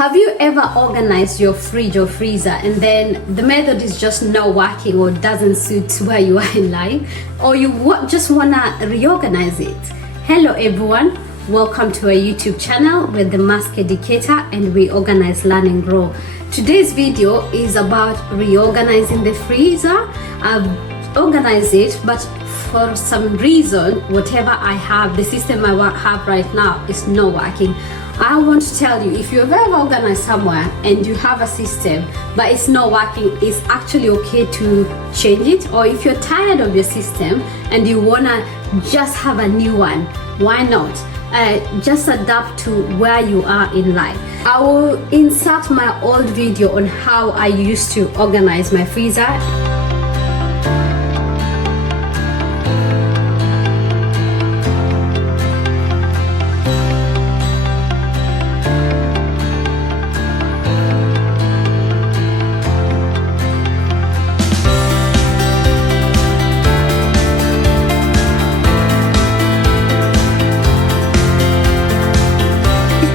Have you ever organized your fridge or freezer and then the method is just not working or doesn't suit where you are in life, or you just wanna reorganize it? Hello everyone, welcome to our YouTube channel. We're the Mask Educator and we organize, learn and grow. Today's video is about reorganizing the freezer. I've organized it, but for some reason, whatever I have, the system I have right now is not working. I want to tell you, if you've ever organized somewhere and you have a system but it's not working, it's actually okay to change it. Or if you're tired of your system and you wanna just have a new one, why not? Just adapt to where you are in life. I will insert my old video on how I used to organize my freezer.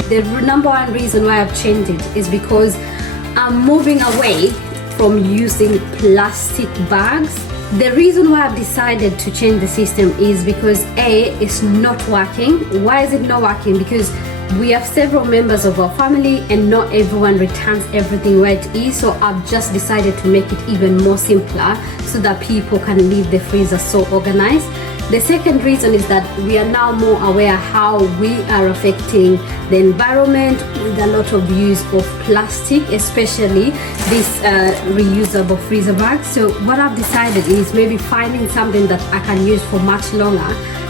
The number one reason why I've changed it is because I'm moving away from using plastic bags. The reason why I've decided to change the system is because A, it's not working. Why is it not working? Because we have several members of our family and not everyone returns everything where it is. So I've just decided to make it even more simpler so that people can leave the freezer so organized. The second reason is that we are now more aware how we are affecting the environment with a lot of use of plastic, especially this reusable freezer bags. So what I've decided is maybe finding something that I can use for much longer.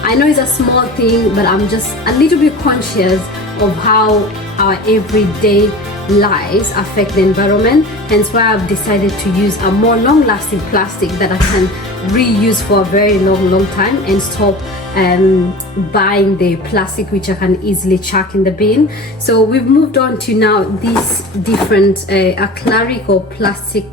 I know it's a small thing, but I'm just a little bit conscious of how our everyday lives affect the environment. Hence why I've decided to use a more long-lasting plastic that I can reuse for a very long time and stop buying the plastic which I can easily chuck in the bin. So we've moved on to now these different acrylic or plastic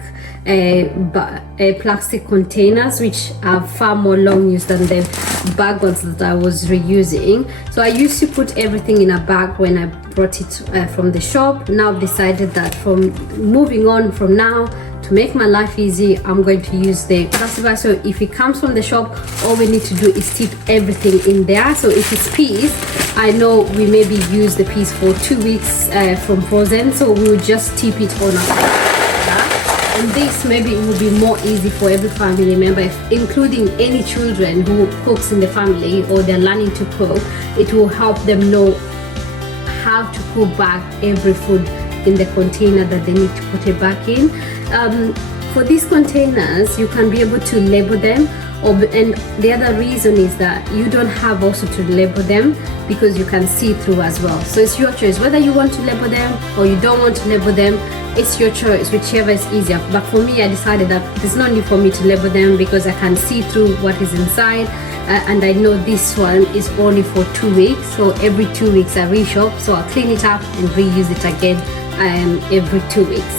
plastic containers, which are far more long use than the bag ones that I was reusing. So I used to put everything in a bag when I brought it from the shop. Now I've decided that from moving on from now, to make my life easy, I'm going to use the plastic bag. So if it comes from the shop, all we need to do is tip everything in there. So if it's peas, I know we maybe use the peas for 2 weeks from frozen, so we'll just tip it on a and this maybe it will be more easy for every family member, including any children who cooks in the family or they're learning to cook. It will help them know how to put back every food in the container that they need to put it back in. For these containers, you can be able to label them, and the other reason is that you don't have also to label them because you can see through as well. So it's your choice whether you want to label them or you don't want to label them. It's your choice, whichever is easier. But for me, I decided that there's no need for me to label them because I can see through what is inside, and I know this one is only for 2 weeks. So every 2 weeks I reshop, so I'll clean it up and reuse it again every 2 weeks.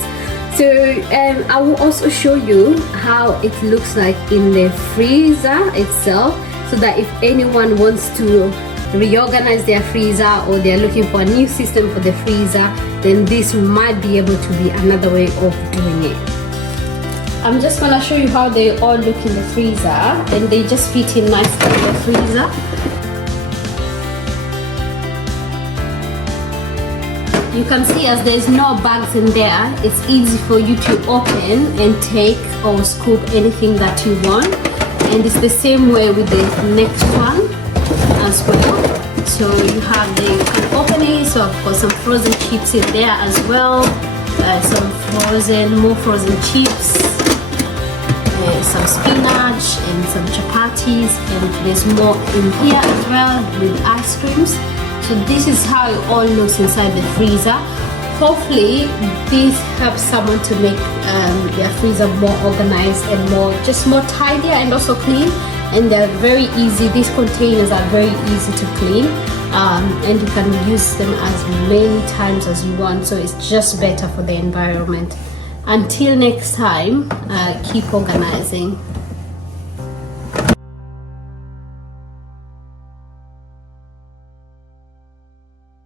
So I will also show you how it looks like in the freezer itself, so that if anyone wants to reorganize their freezer or they're looking for a new system for the freezer, then this might be able to be another way of doing it. I'm just gonna show you how they all look in the freezer, and they just fit in nicely in the freezer. You can see as there's no bags in there, it's easy for you to open and take or scoop anything that you want. And it's the same way with the next one as well. So you have the, you can open it. So I've got some frozen chips in there as well, some more frozen chips, some spinach and some chapatis, and there's more in here as well with ice creams. So this is how it all looks inside the freezer. Hopefully this helps someone to make their freezer more organized and more tidier and also clean. And they're very easy. These containers are very easy to clean, and you can use them as many times as you want. So it's just better for the environment. Until next time, keep organizing.